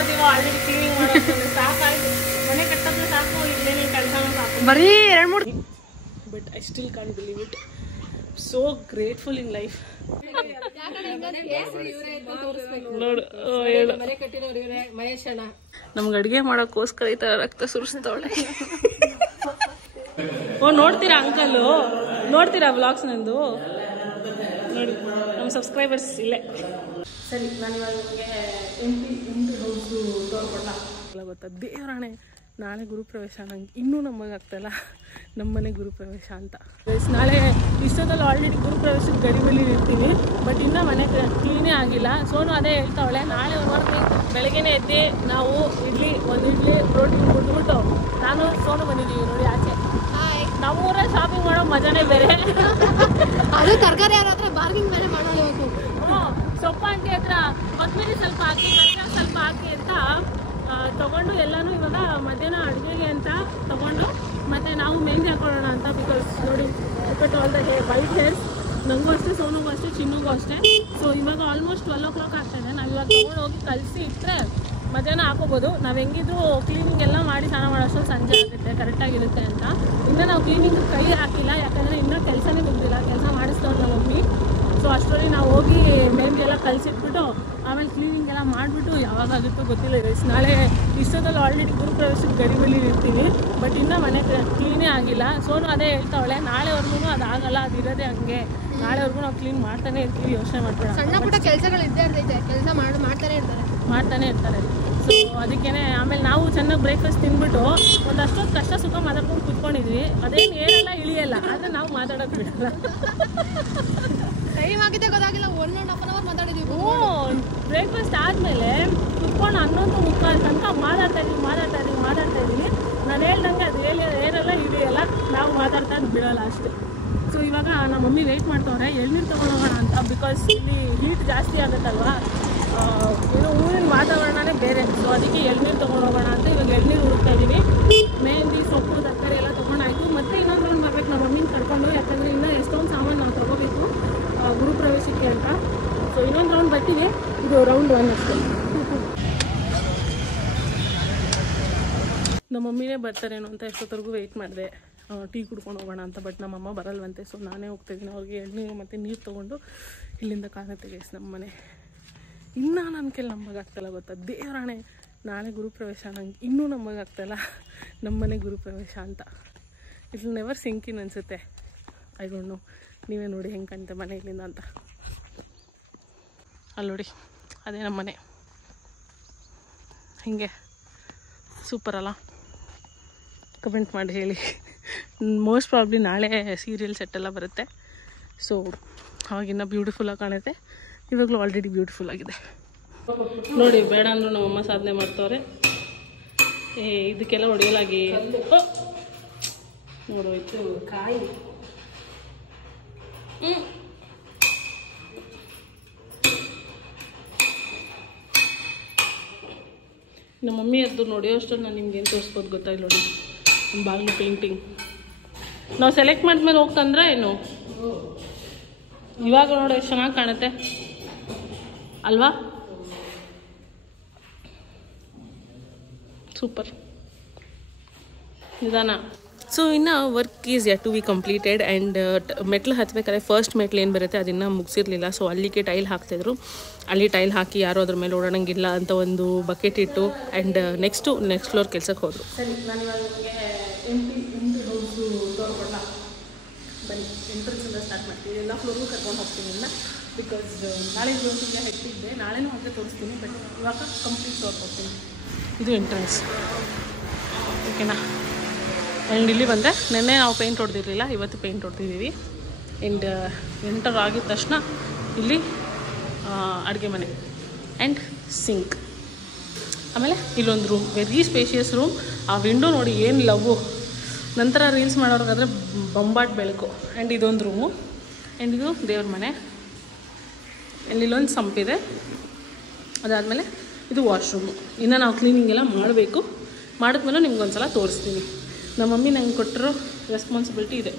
ಕಟ್ಟೋದಿವ already cleaning ಮಾಡೋದು ಸಾಕಾಯ್ತು. ಮನೆ ಕಟ್ಟೋದು ಸಾಕು, ಇಲ್ಲೇನು ಕೆಲಸನೂ ಸಾಕು. ಬರೀ 2-3. But I still can't believe it. So grateful in life. ನೋಡು ಹೇಳು, ನಮ್ಗೆ ಅಡುಗೆ ಮಾಡೋಕ್ಕೋಸ್ಕರ ಈ ಥರ ರಕ್ತ ಸುರಿಸ್ತವಳೆ. ಓ ನೋಡ್ತೀರಾ ಅಂಕಲು? ನೋಡ್ತೀರಾ ವ್ಲಾಗ್ಸ್ ನಂದು? ನೋಡಿ ನಮ್ಮ ಸಬ್ಸ್ಕ್ರೈಬರ್ಸ್ ಇಲ್ಲೇ. ಸರಿ, ನಾನು ಇವಾಗ ನಿಮಗೆ ಎಂಟಿ ಹೌಸು ತೋರ್ಕೊಡ್ಲ ಗೊತ್ತಾ? ದೇವರಾಣೆ ನಾಳೆ ಗುರುಪ್ರವೇಶ. ನಂಗೆ ಇನ್ನೂ ನಮಗಾಗ್ತಲ್ಲ ನಮ್ಮ ಮನೆ ಗುರುಪ್ರವೇಶ ಅಂತ. ನಾಳೆ ಇಷ್ಟೊತ್ತಲ್ಲಿ ಆಲ್ರೆಡಿ ಗುರುಪ್ರವೇಶದ ಗಡಿ ಮೇಲೆ ಇರ್ತೀವಿ. ಬಟ್ ಇನ್ನೂ ಮನೆ ಕ್ಲೀನೇ ಆಗಿಲ್ಲ. ಸೋನು ಅದೇ ಹೇಳ್ತಾವಳೆ, ನಾಳೆ ಹೊರಗೆ ಬೆಳಗ್ಗೆನೇ ಎದ್ದು ನಾವು ಒಂದು ಇಡ್ಲಿ ರೋಟಿ ಕೊಟ್ಬಿಟ್ಟು ನಾನು ಸೋನು ಬಂದಿದ್ದೀವಿ ನೋಡಿ ಆಚೆ. ನಮ್ಮೂರೇ ಶಾಪಿಂಗ್ ಮಾಡೋ ಮಜಾನೇ ಬೇರೆ. ಅದು ತರಕಾರಿ ಅವ್ರ ಹತ್ರ ಬಾರ್ಗಿಂಗ್ ಬೇರೆ ಮಾಡೋದು. ಸೊಪ್ಪು ಆಂಟಿ ಹತ್ರ ಕೊತ್ತಂಬರಿ ಸ್ವಲ್ಪ ಹಾಕಿ, ಕರ್ಬೇವು ಸ್ವಲ್ಪ ಹಾಕಿ ಅಂತ ತಗೊಂಡು ಎಲ್ಲನೂ ಇವಾಗ ಮಧ್ಯಾಹ್ನ ಅಡುಗೆಗೆ ಅಂತ ತಗೊಂಡು ಮತ್ತೆ ನಾವು ಮೆಹಂದಿ ಹಾಕೊಳ್ಳೋಣ ಅಂತ. ಬಿಕಾಸ್ ನೋಡಿ cut all the white hairs, ನನಗೂ ಅಷ್ಟೇ, ಸೋನುಗೂ ಅಷ್ಟೇ, ಚಿನ್ನುಗೂ ಅಷ್ಟೇ. ಸೊ ಇವಾಗ ಆಲ್ಮೋಸ್ಟ್ 12 o'clock ಆಗ್ತಾಯಿದೆ. ನಾವು ಇವಾಗ ತೊಗೊಂಡು ಹೋಗಿ ಕಲಿಸಿ ಇಟ್ಟರೆ ಮಧ್ಯಾಹ್ನ ಹಾಕೋಬೋದು. ನಾವು ಹೆಂಗಿದ್ರು ಕ್ಲೀನಿಂಗ್ ಎಲ್ಲ ಮಾಡಿ ಸ್ನಾನ ಮಾಡೋಷ್ಟು ಸಂಜೆ ಆಗುತ್ತೆ, ಕರೆಕ್ಟಾಗಿರುತ್ತೆ ಅಂತ. ಇನ್ನೂ ನಾವು ಕ್ಲೀನಿಂಗ್ ಕೈ ಹಾಕಿಲ್ಲ, ಯಾಕಂದರೆ ಇನ್ನೂ ಕೆಲಸನೇ ಮುಗಿದಿಲ್ಲ. ಕೆಲಸ ಮಾಡಿಸ್ದವ್ರು ನಮ್ಮ ಮಮ್ಮಿ. ಸೊ ಅಷ್ಟರಲ್ಲಿ ನಾವು ಹೋಗಿ ಮೆಹಂದಿ ಎಲ್ಲ ಕಲಿಸಿಟ್ಬಿಟ್ಟು ಆಮೇಲೆ ಕ್ಲೀನಿಂಗ್ ಎಲ್ಲ ಮಾಡಿಬಿಟ್ಟು ಯಾವಾಗಾಗುತ್ತೋ ಗೊತ್ತಿಲ್ಲ. ನಾಳೆ ಇಷ್ಟೊತ್ತಲ್ಲಿ ಆಲ್ರೆಡಿ ಗುರುಪ್ರವೇಶದ ಗಡಿ ಮೇಲೆ ಇರ್ತೀವಿ. ಬಟ್ ಇನ್ನೂ ಮನೆ ಕ್ಲೀನೇ ಆಗಿಲ್ಲ. ಸೋನು ಅದೇ ಹೇಳ್ತಾವಳೆ, ನಾಳೆವರೆಗೂ ಅದಾಗಲ್ಲ, ಅದಿರೋದೇ ಹಂಗೆ. ನಾಳೆವರೆಗೂ ನಾವು ಕ್ಲೀನ್ ಮಾಡ್ತಾನೆ ಇರ್ತೀವಿ, ಯೋಚನೆ ಮಾಡ್ಬೇಡ. ಸಣ್ಣ ಪುಟ್ಟ ಕೆಲಸಗಳು ಇದ್ದೇ ಇರ್ತೈತೆ, ಕೆಲಸ ಮಾಡ್ತಾನೆ ಇರ್ತಾರೆ. ಸೊ ಅದಕ್ಕೇ ಆಮೇಲೆ ನಾವು ಚೆನ್ನಾಗಿ ಬ್ರೇಕ್ಫಾಸ್ಟ್ ತಿಂದ್ಬಿಟ್ಟು ಒಂದಷ್ಟೊಂದು ಕಷ್ಟ ಸುಖ ಮಾತಾಡ್ಕೊಂಡು ಕುತ್ಕೊಂಡಿದ್ವಿ. ಅದೇನು ಏನೆಲ್ಲ ಇಳಿಯಲ್ಲ, ಆದರೆ ನಾವು ಮಾತಾಡೋದು ಬಿಡಲ್ಲ. ಟೈಮ್ ಆಗಿದೆ ಗೊತ್ತಾಗಿಲ್ಲ, 1.5 hour ಮಾತಾಡಿದ್ದೀವಿ. ಬ್ರೇಕ್ಫಾಸ್ಟ್ ಆದಮೇಲೆ ಕುತ್ಕೊಂಡು 11:30 ತನಕ ಮಾತಾಡ್ತಾ ಇದ್ದೀವಿ. ನಾನು ಹೇಳ್ದಂಗೆ ಅದು ಏನೆಲ್ಲ ಇಳಿಯಲ್ಲ, ನಾವು ಮಾತಾಡ್ತಾ ಬಿಡೋಲ್ಲ ಅಷ್ಟೇ. ಸೊ ಇವಾಗ ನಮ್ಮ ಮಮ್ಮಿ ವೆಯ್ಟ್ ಮಾಡ್ತವ್ರೆ ಎಳ್ನೀರು ತೊಗೊಂಡೋಗೋಣ ಅಂತ. ಬಿಕಾಸ್ ಇಲ್ಲಿ ಹೀಟ್ ಜಾಸ್ತಿ ಆಗುತ್ತಲ್ವಾ, ಏನೋ ಊರಿನ ವಾತಾವರಣನೇ ಬೇರೆ. ಸೊ ಅದಕ್ಕೆ ಎಳ್ನೀರು ತೊಗೊಂಡೋಗೋಣ ಅಂತ ಇವಾಗ ಎಳ್ನೀರು ಹುಡುಕ್ತಾ ಇದ್ದೀವಿ. ಮೆಹಂದಿ, ಸೊಪ್ಪು, ತರಕಾರಿ ಎಲ್ಲ ತೊಗೊಂಡಾಯ್ತು. ಮತ್ತೆ ಇನ್ನೊಂದು ರೌಂಡ್ ಬರ್ಬೇಕು ನಮ್ಮ ಮಮ್ಮಿನ ಕರ್ಕೊಂಡು, ಯಾಕಂದರೆ ಇನ್ನೂ ಎಷ್ಟೊಂದು ಸಾಮಾನು ನಾವು ತೊಗೋಬೇಕು ಗುರುಪ್ರವೇಶಕ್ಕೆ ಅಂತ. ಸೊ ಇನ್ನೊಂದು ರೌಂಡ್ ಬರ್ತೀವಿ, ಇದು ರೌಂಡ್ 1 ಅಷ್ಟೇ. ನಮ್ಮ ಮಮ್ಮಿನೇ ಬರ್ತಾರೇನೋ ಅಂತ ಎಷ್ಟೊತ್ತರೆಗೂ ವೆಯ್ಟ್ ಮಾಡಿದೆ, ಟೀ ಕುಡ್ಕೊಂಡು ಹೋಗೋಣ ಅಂತ. ಬಟ್ ನಮ್ಮಮ್ಮ ಬರಲ್ವಂತೆ. ಸೊ ನಾನೇ ಹೋಗ್ತಾಯಿದ್ದೀನಿ ಅವ್ರಿಗೆ ಎಳ್ನೀರು ಮತ್ತು ನೀರು ತೊಗೊಂಡು ಇಲ್ಲಿಂದ ಕಾಣುತ್ತೆ ಗೈಸ್ ನಮ್ಮ ಮನೆ. ಇನ್ನೂ ನನ್ನ ಕೈಲಿ ನಮಗಾಗ್ತಲ್ಲ ಗೊತ್ತಾ? ದೇವರಾಣೆ ನಾಳೆ ಗುರುಪ್ರವೇಶ. ನಂಗೆ ಇನ್ನೂ ನಮಗಾಗ್ತಲ್ಲ ನಮ್ಮ ಮನೆ ಗುರುಪ್ರವೇಶ ಅಂತ. ಇಟ್ ವಿಲ್ ನೆವರ್ ಸಿಂಕ್ ಇನ್ ಅನಿಸುತ್ತೆ. ಐ ಡೋಂಟ್ ನೋ, ನೀವೇ ನೋಡಿ ಹೆಂಗೆ ಕಾಣುತ್ತೆ ಮನೆ ಇಲ್ಲಿಂದ ಅಂತ. ಅಲ್ಲಿ ನೋಡಿ, ಅದೇ ನಮ್ಮ ಮನೆ. ಹಿಂಗೆ ಸೂಪರ್ ಅಲ್ಲ? ಕಮೆಂಟ್ ಮಾಡಿ ಹೇಳಿ. ಮೋಸ್ಟ್ ಪ್ರಾಬ್ಲಿ ನಾಳೆ ಸೀರಿಯಲ್ ಸೆಟ್ಟೆಲ್ಲ ಬರುತ್ತೆ. ಸೊ ಅವಾಗಿನ್ನ ಬ್ಯೂಟಿಫುಲ್ಲಾಗಿ ಕಾಣುತ್ತೆ. ಇವಾಗಲೂ ಆಲ್ರೆಡಿ ಬ್ಯೂಟಿಫುಲ್ ಆಗಿದೆ ನೋಡಿ. ಬೇಡ ಅಂದರೂ ನಮ್ಮಮ್ಮ ಸಾಧನೆ ಮಾಡ್ತವ್ರೆ. ಇದಕ್ಕೆಲ್ಲ ಹೊಡೆಯಲಾಗಿ ನೋಡೋಯ್ತು ಕಾಯಿ. ನಮ್ಮ ಮಮ್ಮಿ ಅದು ನೋಡಿಯೋ ಅಷ್ಟೊಂದು ನಾನು ನಿಮ್ಗೆ ಏನು ತೋರಿಸ್ಬೋದು ಗೊತ್ತಾಗಿಲ್ಲ ನೋಡಿ. ನಮ್ಮ ಬಾಗಿಲು ಪೇಂಟಿಂಗ್ ನಾವು ಸೆಲೆಕ್ಟ್ ಮಾಡಿದ್ಮೇಲೆ ಹೋಗ್ತಂದ್ರೆ ಏನು, ಇವಾಗ ನೋಡಿ ಎಷ್ಟು ಚೆನ್ನಾಗಿ ಕಾಣುತ್ತೆ ಅಲ್ವಾ? ಸೂಪರ್. ನಿಧಾನ. ಸೊ ಇನ್ನು work is yet to be completed. And ಮೆಟ್ಲು ಹತ್ತಬೇಕಾದ್ರೆ ಫಸ್ಟ್ ಮೆಟ್ಲು ಏನು ಬರುತ್ತೆ ಅದನ್ನು ಮುಗಿಸಿರಲಿಲ್ಲ. ಸೊ ಅಲ್ಲಿಗೆ ಟೈಲ್ ಹಾಕ್ತಾಯಿದ್ರು. ಅಲ್ಲಿ ಟೈಲ್ ಹಾಕಿ ಯಾರು ಅದ್ರ ಮೇಲೆ ಓಡಾಡೋಂಗಿಲ್ಲ ಅಂತ ಒಂದು ಬಕೆಟ್ ಇಟ್ಟು ಆ್ಯಂಡ್ ನೆಕ್ಸ್ಟ್ ಫ್ಲೋರ್ ಕೆಲ್ಸಕ್ಕೆ ಹೋದರು. ಸರಿ, ನಾನು ಇವಾಗ ನಿಮಗೆ ಎಂಟಿ ಹೌಸು ತೋರ್ಕೊಡ್ಲ ಬನ್ನಿ. ಎಂಟ್ರೆನ್ಸಿಂದ ಸ್ಟಾರ್ಟ್ ಮಾಡ್ತೀನಿ. ಎಲ್ಲ ಫ್ಲೋರ್ಗೂ ಕರ್ಕೊಂಡು ಹೋಗ್ತೀನಿ ಇಲ್ಲ, ಬಿಕಾಸ್ ನಾಳೆ ಜೋಸಿಂದ ಹೆಟ್ಟಿದ್ದೆ. ನಾಳೆನೂ ಹಾಗೆ ತೋರಿಸ್ತೀನಿ. ಬಟ್ ಇವಾಗ ಕಂಪ್ಲೀಟ್ ತೋರ್ಕೊಡ್ತೀನಿ. ಇದು ಎಂಟ್ರೆನ್ಸ್, ಓಕೆನಾ? ಆ್ಯಂಡ್ ಇಲ್ಲಿ ಬಂದರೆ ನೆನ್ನೆ ನಾವು ಪೇಂಟ್ ಹೊಡೆದಿರಲಿಲ್ಲ, ಇವತ್ತು ಪೇಂಟ್ ಹೊಡೆದಿದ್ದೀವಿ. ಆ್ಯಂಡ್ ಎಂಟರ್ ಆಗಿದ ತಕ್ಷಣ ಇಲ್ಲಿ ಅಡುಗೆ ಮನೆ ಆ್ಯಂಡ್ ಸಿಂಕ್. ಆಮೇಲೆ ಇಲ್ಲೊಂದು ರೂಮ್, ವೆರಿ ಸ್ಪೇಷಿಯಸ್ ರೂಮ್. ಆ ವಿಂಡೋ ನೋಡಿ ಏನು ಲವ್ವು. ನಂತರ ರೀಲ್ಸ್ ಮಾಡೋರ್ಗಾದ್ರೆ ಬೊಂಬಾಟ್ ಬೆಳಕು. ಆ್ಯಂಡ್ ಇದೊಂದು ರೂಮು. ಆ್ಯಂಡ್ ಇದು ದೇವ್ರ ಮನೆ. ಆ್ಯಂಡ್ ಇಲ್ಲೊಂದು ಸಂಪಿದೆ. ಅದಾದಮೇಲೆ ಇದು ವಾಶ್ರೂಮು. ಇನ್ನು ನಾವು ಕ್ಲೀನಿಂಗ್ ಎಲ್ಲ ಮಾಡಬೇಕು. ಮಾಡಿದ್ಮೇಲೆ ನಿಮ್ಗೊಂದು ಸಲ ತೋರಿಸ್ತೀನಿ. ನಮ್ಮ ಮಮ್ಮಿ ನಂಗೆ ಕೊಟ್ಟಿರೋ ರೆಸ್ಪಾನ್ಸಿಬಿಲಿಟಿ ಇದೆ.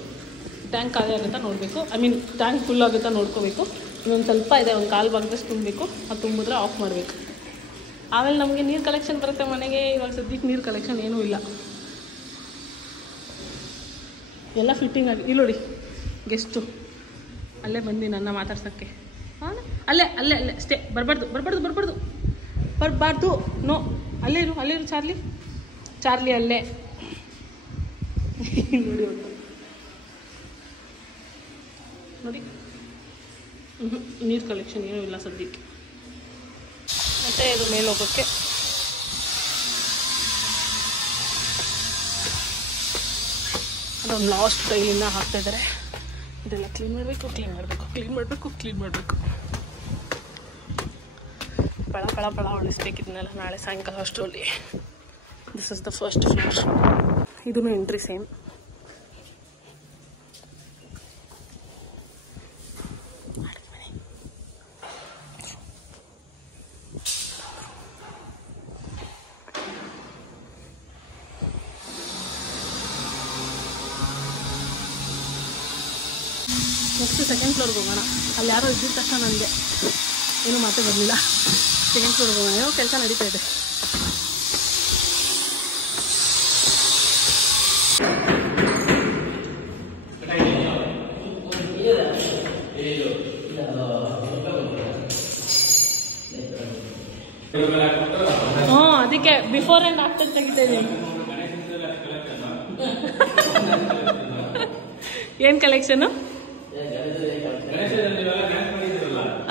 ಟ್ಯಾಂಕ್ ಖಾಲಿ ಆಗುತ್ತಾ ನೋಡಬೇಕು, ಐ ಮೀನ್ ಟ್ಯಾಂಕ್ ಫುಲ್ ಆಗುತ್ತಾ ನೋಡ್ಕೋಬೇಕು. ಇನ್ನೊಂದು ಸ್ವಲ್ಪ ಇದೆ, ಒಂದು ಕಾಲು ಭಾಗದಷ್ಟು ತುಂಬಬೇಕು. ಅದು ತುಂಬಿದ್ರೆ ಆಫ್ ಮಾಡಬೇಕು. ಆಮೇಲೆ ನಮಗೆ ನೀರು ಕಲೆಕ್ಷನ್ ಬರುತ್ತೆ ಮನೆಗೆ. ಇವಾಗ ಸದ್ಯಕ್ಕೆ ನೀರು ಕಲೆಕ್ಷನ್ ಏನೂ ಇಲ್ಲ, ಎಲ್ಲ ಫಿಟ್ಟಿಂಗ್ ಆಗಿ. ಇಲ್ಲಿ ನೋಡಿ ಗೆಸ್ಟು ಅಲ್ಲೇ ಬಂದು ನನ್ನ ಮಾತಾಡ್ಸೋಕ್ಕೆ. ಹಾಂ ಅಲ್ಲೇ ಅಲ್ಲೇ ಅಲ್ಲೇ ಸ್ಟೇ. ಬರಬಾರ್ದು ನೋ. ಅಲ್ಲೇ ಇರು ಚಾರ್ಲಿ ಅಲ್ಲೇ ನೋಡಿ ನೋಡಿ. ನೀರು ಕಲೆಕ್ಷನ್ ಏನೂ ಇಲ್ಲ ಸದ್ಯಕ್ಕೆ. ಮತ್ತು ಇದು ಮೇಲೆ ಹೋಗೋಕ್ಕೆ ಅದೊಂದು ಲಾಸ್ಟ್ ಟೈಲಿಂದ ಹಾಕ್ತಾಯಿದ್ದಾರೆ. ಇದೆಲ್ಲ ಕ್ಲೀನ್ ಮಾಡಬೇಕು. ಪಳ ಉಳಿಸ್ಬೇಕಿದ್ನೆಲ್ಲ ನಾಳೆ ಸಾಯಂಕಾಲ ಅಷ್ಟರಲ್ಲಿ. This is the first floor. ಇದೂ ಎಂಟ್ರಿ ಸೇಮ್. ನೆಕ್ಸ್ಟ್ ಸೆಕೆಂಡ್ ಫ್ಲೋರ್ಗೆ ಹೋಗೋಣ. ಅಲ್ಲಿ ಯಾರೋ ಇದ್ದಿದ್ದ ತಕ್ಷಣ ನನಗೆ ಏನೂ ಮಾತೇ ಬರಲಿಲ್ಲ. ಸೆಕೆಂಡ್ ಫ್ಲೋರ್ಗೆ ಹೋಗೋಣ. ಏನೋ ಕೆಲಸ ನಡೀತಾ ಇದೆ. ಅದಕ್ಕೆ ಬಿಫೋರ್ ಆ್ಯಂಡ್ ಆಫ್ಟರ್ ತೆಗಿತಾ ಇದ್ದೀನಿ. ಏನು ಕಲೆಕ್ಷನು?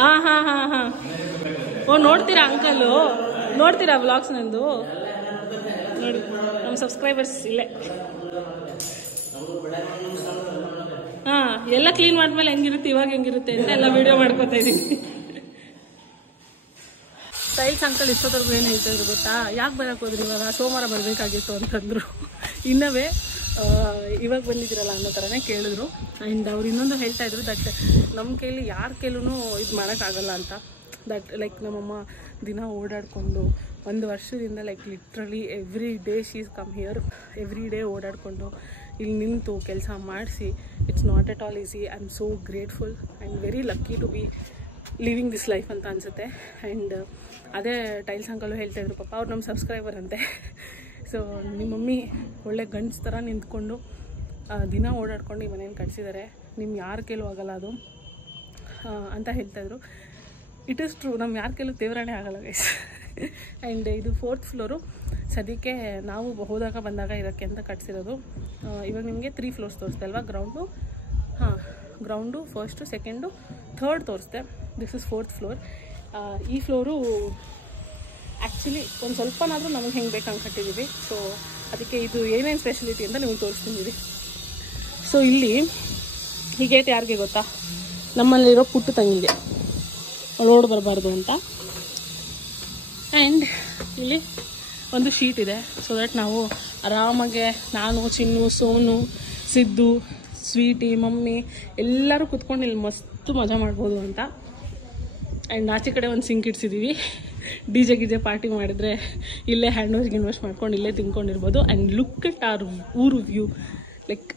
ಹಾಂ. ಓ ನೋಡ್ತೀರಾ ಅಂಕಲು? ನೋಡ್ತೀರಾ ವ್ಲಾಗ್ಸ್ ನಂದು? ನೋಡಿ ನಮ್ಮ ಸಬ್ಸ್ಕ್ರೈಬರ್ಸ್ ಇಲ್ಲೇ. ಹಾಂ ಎಲ್ಲ ಕ್ಲೀನ್ ಮಾಡಿದ್ಮೇಲೆ ಹೆಂಗಿರುತ್ತೆ ಇವಾಗ ಹೆಂಗಿರುತ್ತೆ ಅಂತ ಎಲ್ಲ ವಿಡಿಯೋ ಮಾಡ್ಕೋತಾ ಇದ್ದೀನಿ. ಟೈಲ್ಸ್ ಅಂಕಲ್ ಇಷ್ಟೊತ್ತರೆಗೂ ಏನು ಹೇಳ್ತಾ ಇದ್ರು ಗೊತ್ತಾ? ಯಾಕೆ ಬರೋಕ್ಕೆ ಹೋದ್ರಿ ಇವಾಗ? ಸೋಮವಾರ ಬರಬೇಕಾಗಿತ್ತು ಅಂತಂದರು. ಇನ್ನವೇ ಇವಾಗ ಬಂದಿದ್ದೀರಲ್ಲ ಅನ್ನೋ ಥರನೇ ಕೇಳಿದ್ರು. ಆ್ಯಂಡ್ ಅವ್ರು ಇನ್ನೊಂದು ಹೇಳ್ತಾ ಇದ್ರು ದಟ್ ನಮ್ಮ ಕೈಲಿ ಯಾರ ಕೈಲೂ ಇದು ಮಾಡೋಕ್ಕಾಗಲ್ಲ ಅಂತ. ದಟ್ ಲೈಕ್ ನಮ್ಮಮ್ಮ ದಿನ ಓಡಾಡಿಕೊಂಡು 1 ವರ್ಷದಿಂದ like literally every day she is come here. Every day ಓಡಾಡಿಕೊಂಡು ಇಲ್ಲಿ ನಿಂತು ಕೆಲಸ ಮಾಡಿಸಿ it's not at all easy. I am so grateful and very lucky to be living this life ಅಂತ ಅನಿಸುತ್ತೆ. ಆ್ಯಂಡ್ ಅದೇ ಟೈಲ್ಸ್ ಅಂಕಲು ಹೇಳ್ತಾಯಿದ್ರು, ಪಾಪ ಅವ್ರು ನಮ್ಮ ಸಬ್ಸ್ಕ್ರೈಬರ್ ಅಂತೆ. ಸೊ ನಿಮ್ಮ ಮಮ್ಮಿ ಒಳ್ಳೆ ಗಂಡ್ಸ್ ಥರ ನಿಂತ್ಕೊಂಡು ದಿನ ಓಡಾಡ್ಕೊಂಡು ಈ ಮನೇನ ಕಟ್ಸಿದ್ದಾರೆ, ನಿಮ್ಗೆ ಯಾರ ಕೈಲೂ ಆಗಲ್ಲ ಅದು ಅಂತ ಹೇಳ್ತಾಯಿದ್ರು. ಇಟ್ ಈಸ್ ಟ್ರೂ, ನಮ್ಮ ಯಾರ ಕೈಲೂ ತೇವರಾಣೆ ಆಗಲ್ಲ ಗೈಸ್. ಆ್ಯಂಡ್ ಇದು 4th ಫ್ಲೋರು. ಸದ್ಯಕ್ಕೆ ನಾವು ಹೋದಾಗ ಬಂದಾಗ ಇರೋಕ್ಕೆ ಅಂತ ಕಟ್ಸಿರೋದು. ಇವಾಗ ನಿಮಗೆ 3 ಫ್ಲೋರ್ಸ್ ತೋರಿಸ್ದೆ ಅಲ್ವಾ? ಗ್ರೌಂಡು ಫಸ್ಟು, ಸೆಕೆಂಡು, 3rd ತೋರಿಸ್ದೆ. This is 4th floor. ಈ ಫ್ಲೋರು ಆ್ಯಕ್ಚುಲಿ ಒಂದು ಸ್ವಲ್ಪನಾದರೂ ನಮಗೆ ಹೆಂಗೆ ಬೇಕಂಗೆ ಕಟ್ಟಿದ್ದೀವಿ. ಸೊ ಅದಕ್ಕೆ ಇದು ಏನೇನು ಸ್ಪೆಷಲಿಟಿ ಅಂತ ನಿಮಗೆ ತೋರಿಸ್ತಿದ್ದೀವಿ. ಸೊ ಇಲ್ಲಿ ಹೀಗೈತೆ ಯಾರಿಗೆ ಗೊತ್ತಾ? ನಮ್ಮಲ್ಲಿರೋ ಪುಟ್ಟು ತಂಗಿಗೆ ರೋಡ್ ಬರಬಾರ್ದು ಅಂತ. ಆ್ಯಂಡ್ ಇಲ್ಲಿ ಒಂದು ಶೀಟ್ ಇದೆ ಸೊ ದಟ್ ನಾವು ಆರಾಮಾಗೆ ನಾನು, ಚಿನ್ನು, ಸೋನು, ಸಿದ್ದು, ಸ್ವೀಟಿ, ಮಮ್ಮಿ ಎಲ್ಲರೂ ಕುತ್ಕೊಂಡು ಇಲ್ಲಿ ಮಸ್ತು ಮಜಾ ಮಾಡ್ಬೋದು ಅಂತ. ಆ್ಯಂಡ್ ಆಚೆ ಕಡೆ ಒಂದು ಸಿಂಕ್ ಇಡ್ಸಿದ್ದೀವಿ. ಡಿಜೆ ಪಾರ್ಟಿ ಮಾಡಿದರೆ ಇಲ್ಲೇ ಹ್ಯಾಂಡ್ ವಾಶ್ ಗಿನ್ ವಾಶ್ ಮಾಡ್ಕೊಂಡು ಇಲ್ಲೇ ತಿನ್ಕೊಂಡಿರ್ಬೋದು. ಆ್ಯಂಡ್ ಲುಕ್ ಅಟ್ ಆರ್ ಊರು view. Like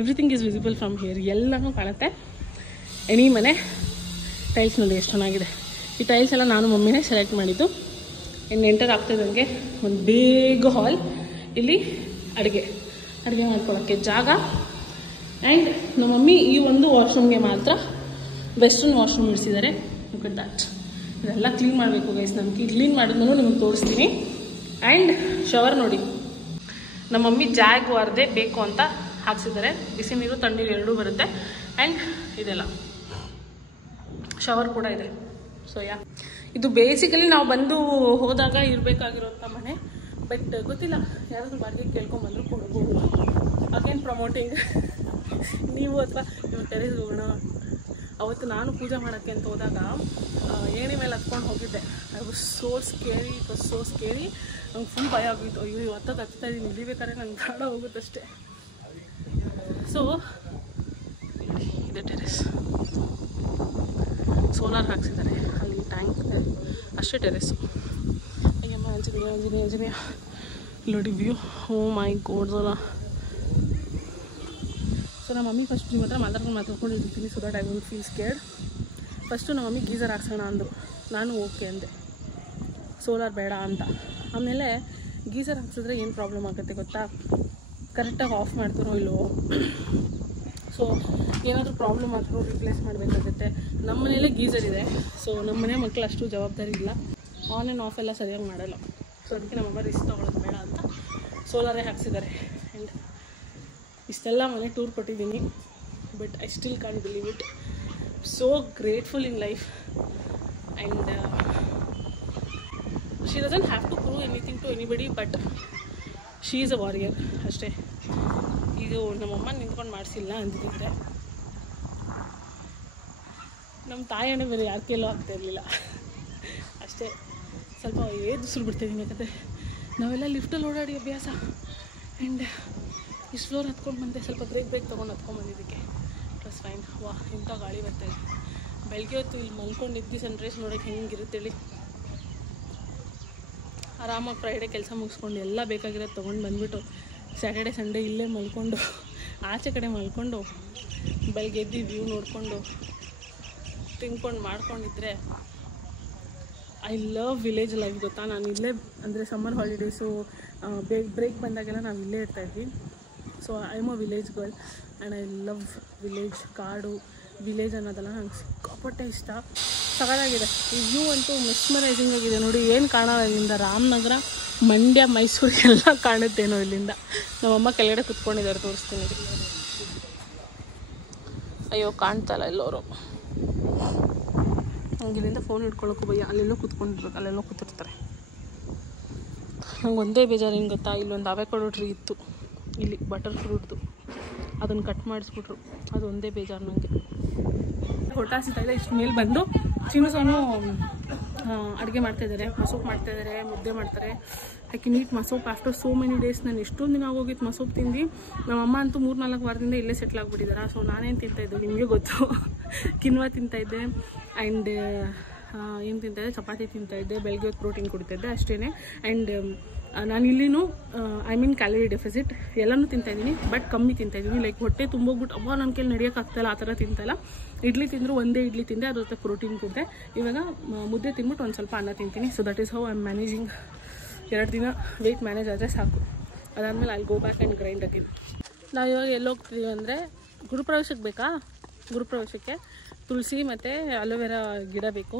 everything is visible from here. ಎಲ್ಲನೂ ಕಾಣುತ್ತೆ. ಎನಿ ಮನೆ ಟೈಲ್ಸ್ ನೋಡಿ ಎಷ್ಟು ಚೆನ್ನಾಗಿದೆ. ಈ ಟೈಲ್ಸ್ ಎಲ್ಲ ನಾನು ಮಮ್ಮಿನೇ ಸೆಲೆಕ್ಟ್ ಮಾಡಿದ್ದು. ಇನ್ನು ಎಂಟರ್ ಆಗ್ತಿದ್ದಂಗೆ ಒಂದು ಬೇಗ ಹಾಲ್. ಇಲ್ಲಿ ಅಡುಗೆ ಮಾಡ್ಕೊಳ್ಳೋಕ್ಕೆ ಜಾಗ. ಆ್ಯಂಡ್ ನಮ್ಮ ಮಮ್ಮಿ ಈ ಒಂದು ವಾಶ್ರೂಮ್ಗೆ ಮಾತ್ರ ವೆಸ್ಟರ್ನ್ ವಾಶ್ರೂಮ್ ಇಡಿಸಿದ್ದಾರೆ. Look at that. ಇದೆಲ್ಲ ಕ್ಲೀನ್ ಮಾಡಬೇಕು ಗೈಸ್. ನಮಗೆ ಕ್ಲೀನ್ ಮಾಡಿದ್ಮೇಲೆ ನಿಮಗೆ ತೋರಿಸ್ತೀನಿ. ಆ್ಯಂಡ್ ಶವರ್ ನೋಡಿ, ನಮ್ಮ ಮಮ್ಮಿ ಜಾಗ್ವಾರ್ದೇ ಬೇಕು ಅಂತ ಹಾಕ್ಸಿದ್ದಾರೆ. ಬಿಸಿ ನೀರು ತಣ್ಣೀರು ಎರಡೂ ಬರುತ್ತೆ. ಆ್ಯಂಡ್ ಇದೆಲ್ಲ ಶವರ್ ಕೂಡ ಇದೆ. ಸೊ ಇದು ಬೇಸಿಕಲಿ ನಾವು ಬಂದು ಹೋದಾಗ ಇರಬೇಕಾಗಿರೋಂಥ ಮನೆ. ಬಟ್ ಗೊತ್ತಿಲ್ಲ, ಯಾರಾದರೂ ಬಾಡಿಗೆ ಕೇಳ್ಕೊಂಬಂದ್ರು ಕೊಡ್ಬೋದು. Again promoting. ನೀವು ಅಥವಾ ನೀವು ಟೆರೇಸ್ ಹೋಗೋಣ. ಅವತ್ತು ನಾನು ಪೂಜೆ ಮಾಡೋಕ್ಕೆ ಅಂತ ಹೋದಾಗ ಏಣಿ ಮೇಲೆ ಹತ್ಕೊಂಡು ಹೋಗಿದ್ದೆ. I was so scary. It was so scary. ನಂಗೆ ಫುಲ್ ಭಯ ಆಗಿತ್ತು. ಅಯ್ಯೋ ಇವತ್ತದು ಹತ್ತಾ ಇದ್ದೀನಿ, ಇಳಿಬೇಕಾದ್ರೆ ನಂಗೆ ಪ್ರಾಣ ಹೋಗುತ್ತಷ್ಟೇ. ಸೊ ಇದೆ ಟೆರೇಸ್. ಸೋಲಾರ್ ಹಾಕ್ಸಿದ್ದಾರೆ ಅಲ್ಲಿ ಟ್ಯಾಂಕ್ ಅಷ್ಟೇ ಟೆರೇಸು. ಅಯ್ಯಮ್ಮ ಆಂಜನೇಯ ನೋಡಿ ವ್ಯೂ. ಓ ಮೈ ಗಾಡ್ ಸೋಲಾ. ಸೊ ನಮ್ಮ ಮಮ್ಮಿ ಫಸ್ಟ್ ನಿಮ್ಮ ಹತ್ರ ಮಾತಾಡ್ಕೊಂಡಿರ್ತೀನಿ so that I will feel scared. First ನಮ್ಮ ಮಮ್ಮಿ ಗೀಸರ್ ಹಾಕ್ಸೋಣ ಅಂದರು. ನಾನು ಓಕೆ ಅಂದೆ. ಸೋಲಾರ್ ಬೇಡ ಅಂತ. ಆಮೇಲೆ ಗೀಸರ್ ಹಾಕ್ಸಿದ್ರೆ ಏನು ಪ್ರಾಬ್ಲಮ್ ಆಗುತ್ತೆ ಗೊತ್ತಾ, ಕರೆಕ್ಟಾಗಿ ಆಫ್ ಮಾಡ್ತಾರೋ ಇಲ್ಲವೋ, ಸೊ ಏನಾದರೂ ಪ್ರಾಬ್ಲಮ್ ಆದರೂ ರಿಪ್ಲೇಸ್ ಮಾಡಬೇಕಾಗುತ್ತೆ. ನಮ್ಮ ಮನೇಲೇ ಗೀಸರ್ ಇದೆ, ಸೊ ನಮ್ಮ ಮನೆ ಮಕ್ಕಳು ಅಷ್ಟು ಜವಾಬ್ದಾರಿ ಇಲ್ಲ, ಆನ್ ಆ್ಯಂಡ್ ಆಫ್ ಎಲ್ಲ ಸರಿಯಾಗಿ ಮಾಡಲ್ಲ. ಸೊ ಅದಕ್ಕೆ ನಮ್ಮಮ್ಮ ರಿಸ್ಕ್ ತೊಗೊಳೋದು ಬೇಡ ಅಂತ ಸೋಲಾರೇ ಹಾಕ್ಸಿದ್ದಾರೆ. ಆ್ಯಂಡ್ ಇಷ್ಟೆಲ್ಲ ಮನೆ ಟೂರ್ ಕೊಟ್ಟಿದ್ದೀನಿ, but I still can't believe it. So grateful in life. And she doesn't have to prove anything to anybody, but she is a warrior ಅಷ್ಟೇ. ಇದು ನಮ್ಮಮ್ಮ ನಿಂತ್ಕೊಂಡು ಮಾಡಿಸಿಲ್ಲ ಅಂತಿದ್ದರೆ ನಮ್ಮ ತಾಯಿಯೇ ಬೇರೆ ಯಾರ ಕೈಲೂ ಆಗ್ತಾ ಇರಲಿಲ್ಲ ಅಷ್ಟೇ. ಸ್ವಲ್ಪ ದುಸ್ರು ಬಿಡ್ತಾಯಿದ್ದೀನಿ, ಯಾಕಂದರೆ ನಾವೆಲ್ಲ ಲಿಫ್ಟಲ್ಲಿ ಓಡಾಡಿ ಅಭ್ಯಾಸ. ಆ್ಯಂಡ್ ಇಷ್ಟು ಫ್ಲೋರ್ ಹತ್ಕೊಂಡು ಬಂದೆ, ಸ್ವಲ್ಪ ಬ್ರೇಕ್ ತೊಗೊಂಡು ಹತ್ಕೊಂಡ್ಬಂದಿದ್ದಕ್ಕೆ ಇಟ್ ವಾಸ್ ಫೈನ್. ವಾ ಇಂಥ ಗಾಳಿ ಬರ್ತಾಯಿದೆ. ಬೆಳಗ್ಗೆ ಹೊತ್ತು ಇಲ್ಲಿ ಮಲ್ಕೊಂಡಿದ್ದು ಸನ್ರೈಸ್ ನೋಡೋಕ್ಕೆ ಹೆಂಗಿರುತ್ತೇಳಿ. ಆರಾಮಾಗಿ ಫ್ರೈಡೇ ಕೆಲಸ ಮುಗಿಸ್ಕೊಂಡು ಎಲ್ಲ ಬೇಕಾಗಿರೋದು ತೊಗೊಂಡು ಬಂದುಬಿಟ್ಟು ಸ್ಯಾಟರ್ಡೆ ಸಂಡೇ ಇಲ್ಲೇ ಮಲ್ಕೊಂಡು ಆಚೆ ಕಡೆ ಮಲ್ಕೊಂಡು ಬೆಳಗ್ಗೆ ಎದ್ದು ವ್ಯೂ ನೋಡಿಕೊಂಡು ತಿನ್ಕೊಂಡು ಮಾಡ್ಕೊಂಡಿದ್ರೆ ಐ ಲವ್ ವಿಲೇಜ್ ಲೈಫ್. ಗೊತ್ತಾ, ನಾನು ಇಲ್ಲೇ ಅಂದರೆ ಸಮ್ಮರ್ ಹಾಲಿಡೇಸು ಬ್ರೇಕ್ ಬಂದಾಗೆಲ್ಲ ನಾವು ಇಲ್ಲೇ ಇರ್ತಾಯಿದ್ವಿ. So I am a village girl and I love village. ಕಾಡು ವಿಲೇಜ್ ಅನ್ನೋದೆಲ್ಲ ನಂಗೆ ಸಿಕ್ಕಾಪಟ್ಟೆ ಇಷ್ಟ. ಸಗದಾಗಿದೆ. ಈ ವ್ಯೂ ಅಂತೂ ಮೆಸ್ಮರೈಸಿಂಗ್ ಆಗಿದೆ ನೋಡಿ. ಏನು ಕಾಣೋಲ್ಲ ಇಲ್ಲಿಂದ, ರಾಮನಗರ, ಮಂಡ್ಯ, ಮೈಸೂರಿಗೆಲ್ಲ ಕಾಣುತ್ತೇನೋ ಇಲ್ಲಿಂದ. ನಮ್ಮಮ್ಮ ಕೆಳಗಡೆ ಕುತ್ಕೊಂಡಿದ್ದಾರೆ, ತೋರಿಸ್ತೀನಿ. ಅಯ್ಯೋ ಕಾಣ್ತಾಯಿಲ್ಲ ಎಲ್ಲವರು. ನಂಗೆ ಇಲ್ಲಿಂದ ಫೋನ್ ಹಿಡ್ಕೊಳ್ಳೋಕ್ಕೂ ಭಯ. ಅಲ್ಲೆಲ್ಲೋ ಕೂತ್ಕೊಂಡಿರ್ಬೇಕು, ಅಲ್ಲೆಲ್ಲೋ ಕೂತಿರ್ತಾರೆ. ನಂಗೆ ಒಂದೇ ಬೇಜಾರು ಏನು ಗೊತ್ತಾ, ಇಲ್ಲೊಂದು ಆವೆಕಾಡೋ ಟ್ರೀ ಇತ್ತು ಇಲ್ಲಿ, ಬಟರ್ ಫ್ರೂಟ್ದು. ಅದನ್ನು ಕಟ್ ಮಾಡಿಸ್ಬಿಟ್ರು, ಅದು ಒಂದೇ ಬೇಜಾರು ನನಗೆ. ಹೊಟ್ಟ ಹಸಿತಾಯಿದೆ. ಇಷ್ಟು ಮೇಲೆ ಬಂದು ಚಿನ್ನಸೋನು ಅಡುಗೆ ಮಾಡ್ತಾಯಿದ್ದಾರೆ, ಮಸೂಪ್ ಮಾಡ್ತಾಯಿದ್ದಾರೆ, ಮುದ್ದೆ ಮಾಡ್ತಾರೆ. ಐ ಕ್ಯಾನ್ ಈಟ್ ಮಸೂಪ್ ಆಫ್ಟರ್ ಸೋ ಮೆನಿ ಡೇಸ್. ನಾನು ಎಷ್ಟೊಂದು ದಿನ ಆಗೋಗಿತ್ತು ಮಸೂಪ್ ತಿಂದು. ನಮ್ಮಮ್ಮ ಅಂತೂ 3-4 ವಾರದಿಂದ ಇಲ್ಲೇ ಸೆಟ್ಲ್ ಆಗಿಬಿಟ್ಟಿದ್ದಾರೆ. ಸೊ ನಾನೇನು ತಿಂತಾಯಿದ್ದೆ ನಿಮಗೆ ಗೊತ್ತು, ಕಿನ್ವಾ ತಿಂತಾಯಿದ್ದೆ. ಆ್ಯಂಡ್ ಏನು ತಿಂತಾಯಿದ್ದೆ, ಚಪಾತಿ ತಿಂತಾಯಿದ್ದೆ, ಬೆಳಗ್ಗೆ ಹೊತ್ತು ಪ್ರೋಟೀನ್ ಕುಡಿತಾಯಿದ್ದೆ ಅಷ್ಟೇ. ಆ್ಯಂಡ್ ನಾನು ಇಲ್ಲಿನೂ ಐ ಮೀನ್ ಕ್ಯಾಲರಿ ಡೆಫಿಸಿಟ್ ಎಲ್ಲನೂ ತಿಂತಾಯಿದ್ದೀನಿ, ಬಟ್ ಕಮ್ಮಿ ತಿಂತಾಯಿದ್ದೀನಿ. ಲೈಕ್ ಹೊಟ್ಟೆ ತುಂಬೋಗ್ಬಿಟ್ಟು ಅಬ್ಬ ನನ್ನ ಕೈಲಿ ನಡೆಯೋಕ್ಕಾಗ್ತಾಯಿಲ್ಲ ಆ ಥರ ತಿಂತಾಯಿಲ್ಲ. ಇಡ್ಲಿ ತಿಂದರೂ ಒಂದೇ ಇಡ್ಲಿ ತಿಂದೆ, ಅದ್ರ ಜೊತೆ ಪ್ರೋಟೀನ್ ಕೊಟ್ಟೆ. ಇವಾಗ ಮುದ್ದೆ ತಿಂದ್ಬಿಟ್ಟು ಒಂದು ಸ್ವಲ್ಪ ಅನ್ನ ತಿಂತೀನಿ. So that is how I am managing. 2 ದಿನ ವೆಯ್ಟ್ ಮ್ಯಾನೇಜ್ ಆದರೆ ಸಾಕು. ಅದಾದಮೇಲೆ I go back and grind again. ನಾವು ಇವಾಗ ಎಲ್ಲಿ ಹೋಗ್ತೀವಿ ಅಂದರೆ ಗುರುಪ್ರವೇಶಕ್ಕೆ ಬೇಕಾ, ಗುರುಪ್ರವೇಶಕ್ಕೆ ತುಳಸಿ ಮತ್ತು ಅಲೋವೆರಾ ಗಿಡ ಬೇಕು.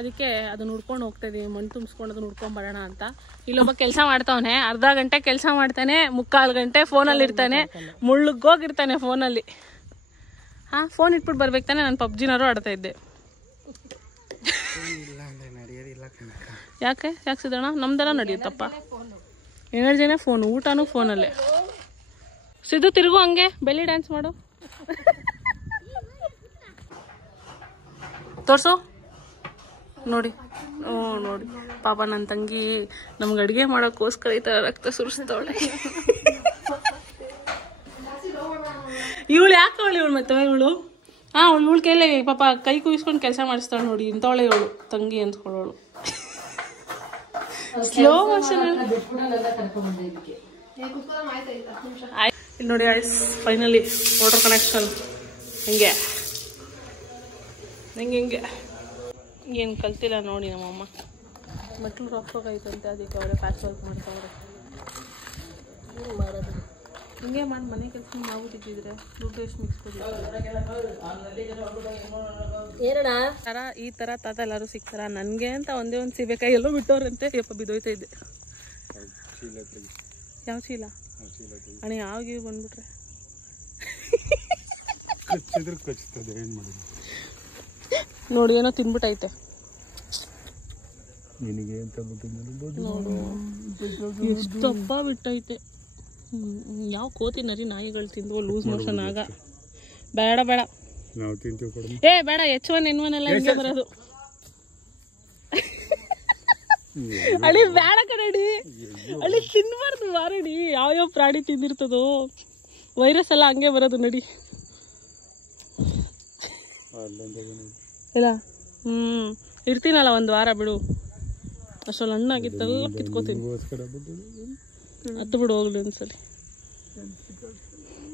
ಅದಕ್ಕೆ ಅದನ್ನ ಹುಡ್ಕೊಂಡು ಹೋಗ್ತಾಯಿದ್ದೀವಿ, ಮಣ್ಣು ತುಂಬಿಸ್ಕೊಂಡು ಅದನ್ನ ಹುಡ್ಕೊಂಡು ಬರೋಣ ಅಂತ. ಇಲ್ಲೊಬ್ಬ ಕೆಲಸ ಮಾಡ್ತಾವನೆ, ಅರ್ಧ ಗಂಟೆ ಕೆಲಸ ಮಾಡ್ತಾನೆ, 3/4 ಗಂಟೆ ಫೋನಲ್ಲಿ ಇರ್ತಾನೆ, ಮುಳ್ಳುಗೋಗಿರ್ತಾನೆ ಫೋನಲ್ಲಿ. ಹಾಂ, ಫೋನ್ ಇಟ್ಬಿಟ್ಟು ಬರ್ಬೇಕು ತಾನೆ. ನಾನು ಪಬ್ಜಿನಾರು ಆಡ್ತಾ ಇದ್ದೆ. ಯಾಕೆ ಸಿದ್ದಣ್ಣ, ನಮ್ದೆಲ್ಲ ನಡೆಯುತ್ತಪ್ಪ. ಎನರ್ಜಿನೇ ಫೋನು, ಊಟನೂ ಫೋನಲ್ಲೇ. ಸಿದ್ದು ತಿರುಗು ಹಂಗೆ, ಬೆಲ್ಲಿ ಡ್ಯಾನ್ಸ್ ಮಾಡು. ತೋರ್ಸು ನೋಡಿ. ನೋಡಿ ಪಾಪ ನನ್ನ ತಂಗಿ ನಮ್ಗೆ ಅಡುಗೆ ಮಾಡೋಕ್ಕೋಸ್ಕರ ಈ ಥರ ರಕ್ತ ಸುರಿಸ್ತಾವಳೆ. ಇವಳು ಯಾಕೆ ಇವಳು ಮತ್ತೆ ಇವಳು ಇವಳು ಕೈಲೇ ಪಾಪ ಕೈ ಕುಯ್ಸ್ಕೊಂಡು ಕೆಲಸ ಮಾಡಿಸ್ತಾಳೆ ನೋಡಿ. ಇಂಥವಳೆ ಇವಳು ತಂಗಿ ಅಂದ್ಕೊಳ್ಳೋಳು. ಸ್ಲೋ ಮೋಷನ್ ಇಲ್ಲಿ ನೋಡಿ. ಫೈನಲಿ ವಾಟರ್ ಕನೆಕ್ಷನ್ ಹಿಂಗೆ ಹಿಂಗೆ ಏನು ಕಲ್ತಿಲ್ಲ ನೋಡಿ ನಮ್ಮಮ್ಮ. ಮಕ್ಕಳು ರೊಕ್ಕಾಗೈತಂತೆ, ಅದಕ್ಕೆ ಅವರೇ ಪ್ಯಾಚ್ ವರ್ಕ್ ಮಾಡ್ತಾವ್ರೆ. ಮಾಡೋದು ಹಿಂಗೆ ಮಾಡಿ ಮನೆ ಕೆಲಸ ಮಾಡ್ಬಿಟ್ಟಿದ್ರೆ ದುಡ್ಡು ಎಷ್ಟು ಮಿಕ್ಸ್ಬೋದು. ಈ ಥರ ತಾತ ಎಲ್ಲರೂ ಸಿಗ್ತಾರ. ನನಗೆ ಅಂತ ಒಂದೇ ಒಂದು ಸಿಬೇಕಾಗಿ ಎಲ್ಲೋ ಬಿಟ್ಟವ್ರಂತೆ. ಯಪ್ಪ ಬಿದ್ದೋಯ್ತಾ ಇದ್ದೆ. ಯಾವ ಚೀಲ ಅಣ್ಣ? ಯಾವಾಗ ಬಂದ್ಬಿಟ್ರೆ ನೋಡಿ, ಏನೋ ತಿನ್ಬಿಟ್ಟೈತೆ ನೋಡು, ಎಷ್ಟು ದಪ್ಪ ಬಿಟ್ಟೈತೆ. ಯಾವ ಕೋತಿ ನರಿ ನಾಯಿಗಳು ತಿಂದು ಲೂಸ್ ಮೋಷನ್ ಆಗ. ಬೇಡ ಬೇಡ ಬೇಡ, H1N1 ಎಲ್ಲ ಹಿಂಗೆ ಬರೋದು. ಅಳಿ ಬೇಡ ಕಣಡಿ, ಅಳಿ ತಿನ್ಬಾರ್ದು ಮಾರಡಿ. ಯಾವ್ಯಾವ ಪ್ರಾಣಿ ತಿಂದಿರ್ತದೋ ವೈರಸ್ ಎಲ್ಲ ಹಂಗೆ ಬರೋದು ನಡಿ. ಇಲ್ಲ ಇರ್ತೀನಲ್ಲ 1 ವಾರ ಬಿಡು. ಅಷ್ಟೊಂದು ಹಣ್ಣಾಗಿತ್ತಲ್ಲ ಕಿತ್ಕೋತೀನಿ. ಹತ್ತು ಬಿಡು ಹೋಗ್ಲಿ ಒಂದ್ಸಲಿ.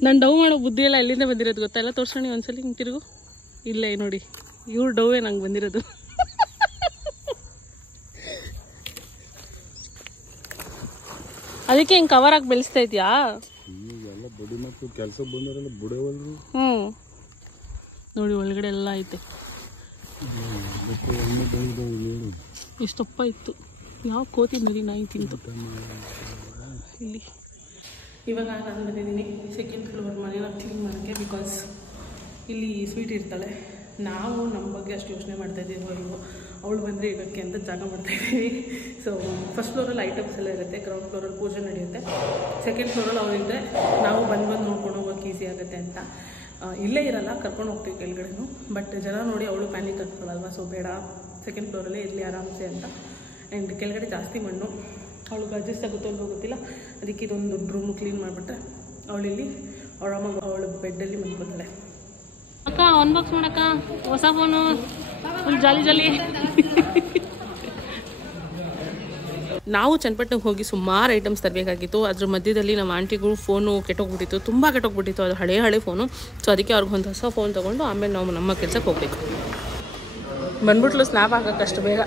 ನಾನು ಡವ್ ಮಾಡೋ ಬುದ್ಧಿ ಎಲ್ಲ ಎಲ್ಲಿಂದ ಬಂದಿರೋದು ಗೊತ್ತಾ? ಎಲ್ಲ ತೋರ್ಸೋಣ ಒಂದ್ಸಲಿ ಹಿಂಗೆ ತಿರುಗು. ಇಲ್ಲೇ ನೋಡಿ, ಇವ್ರು ಡವ್ವೇ ನಂಗೆ ಬಂದಿರೋದು. ಅದಕ್ಕೆ ಹಿಂಗೆ ಕವರ್ ಆಗಿ ಬೆಳೆಸ್ತಾ ಇದೆಯಾ? ಈಗೆಲ್ಲ ಬಡಿ ಮಕ್ಕಳು ಕೆಲಸಕ್ಕೆ ಬಂದವರೆಲ್ಲ ಬಿಡೋವಲ್ರು. ನೋಡಿ ಒಳಗಡೆ ಎಲ್ಲ ಐತೆ. ಎಷ್ಟಪ್ಪ ಇತ್ತು. ಯಾವ ಕೋತಿ ಮರಿ ನಾಯಿ ತಿಂತು ಇಲ್ಲಿ. ಇವಾಗ ನಾನು ಬಂದಿದ್ದೀನಿ ಸೆಕೆಂಡ್ ಫ್ಲೋರ್ ಮನೇನ ಕ್ಲೀನ್ ಮಾಡೋಕ್ಕೆ. ಬಿಕಾಸ್ ಇಲ್ಲಿ ಸ್ವೀಟ್ ಇರ್ತಾಳೆ. ನಾವು ನಮ್ಮ ಬಗ್ಗೆ ಅಷ್ಟು ಯೋಚನೆ ಮಾಡ್ತಾಯಿದ್ದೀವಿ ಇಲ್ವೋ, ಅವಳು ಬಂದರೆ ಇರೋಕ್ಕೆ ಅಂತ ಜಾಗ ಮಾಡ್ತಾಯಿದ್ದೀವಿ. ಸೊ ಫಸ್ಟ್ ಫ್ಲೋರಲ್ಲಿ ಐಟಮ್ಸ್ ಎಲ್ಲ ಇರುತ್ತೆ, ಗ್ರೌಂಡ್ ಫ್ಲೋರಲ್ಲಿ ಪೂಜೆ ನಡೆಯುತ್ತೆ, ಸೆಕೆಂಡ್ ಫ್ಲೋರಲ್ಲಿ ಅವಳಿದ್ದರೆ ನಾವು ಬಂದು ನೋಡ್ಕೊಂಡು ಹೋಗೋಕ್ಕೆ ಈಸಿ ಆಗುತ್ತೆ ಅಂತ. ಇಲ್ಲೇ ಇರಲ್ಲ, ಕರ್ಕೊಂಡು ಹೋಗ್ತೀವಿ ಕೆಳಗಡೆನೂ. ಬಟ್ ಜನ ನೋಡಿ ಅವಳು ಪ್ಯಾನಿಕ್ ಆಗ್ತಾಳಲ್ವ, ಸೊ ಬೇಡ ಸೆಕೆಂಡ್ ಫ್ಲೋರಲ್ಲೇ ಇರಲಿ ಆರಾಮ್ಸೆ ಅಂತ. ಆ್ಯಂಡ್ ಕೆಳಗಡೆ ಜಾಸ್ತಿ ಮಣ್ಣು, ಅವಳಿಗೆ ಅಡ್ಜಸ್ಟ್ ಆಗುತ್ತೋ ಅಲ್ವೋ ಗೊತ್ತಿಲ್ಲ. ಅದಕ್ಕೆ ಇದೊಂದು ದೊಡ್ಡ ರೂಮು ಕ್ಲೀನ್ ಮಾಡಿಬಿಟ್ರೆ ಅವಳಿಲ್ಲಿ ಆರಾಮಾಗಿ ಅವಳು ಬೆಡ್ಡಲ್ಲಿ ಮಲ್ಕೋತಾಳೆ. ಅಕ್ಕ ಅನ್ಬಾಕ್ಸ್ ಮಾಡಕ್ಕ ಹೊಸ ಫೋನು ಫುಲ್ ಜಾಲಿ ಜಾಲಿ. ನಾವು ಚನ್ನಪಟ್ಟಣಕ್ಕೆ ಹೋಗಿ ಸುಮಾರು ಐಟಮ್ಸ್ ತರಬೇಕಾಗಿತ್ತು. ಅದ್ರ ಮಧ್ಯದಲ್ಲಿ ನಮ್ಮ ಆಂಟಿಗೂ ಫೋನು ಕೆಟ್ಟೋಗ್ಬಿಟ್ಟಿತ್ತು, ತುಂಬ ಕೆಟ್ಟೋಗ್ಬಿಟ್ಟಿತ್ತು. ಅದು ಹಳೆ ಫೋನು. ಸೊ ಅದಕ್ಕೆ ಅವ್ರಿಗೆ ಒಂದು ಹೊಸ ಫೋನ್ ತೊಗೊಂಡು ಆಮೇಲೆ ನಾವು ನಮ್ಮ ಕೆಲಸಕ್ಕೆ ಹೋಗ್ಬೇಕು. ಬಂದ್ಬಿಟ್ಲು ಸ್ನ್ಯಾಪ್ ಹಾಕೋಕ್ಕೆ ಅಷ್ಟು ಬೇಗ.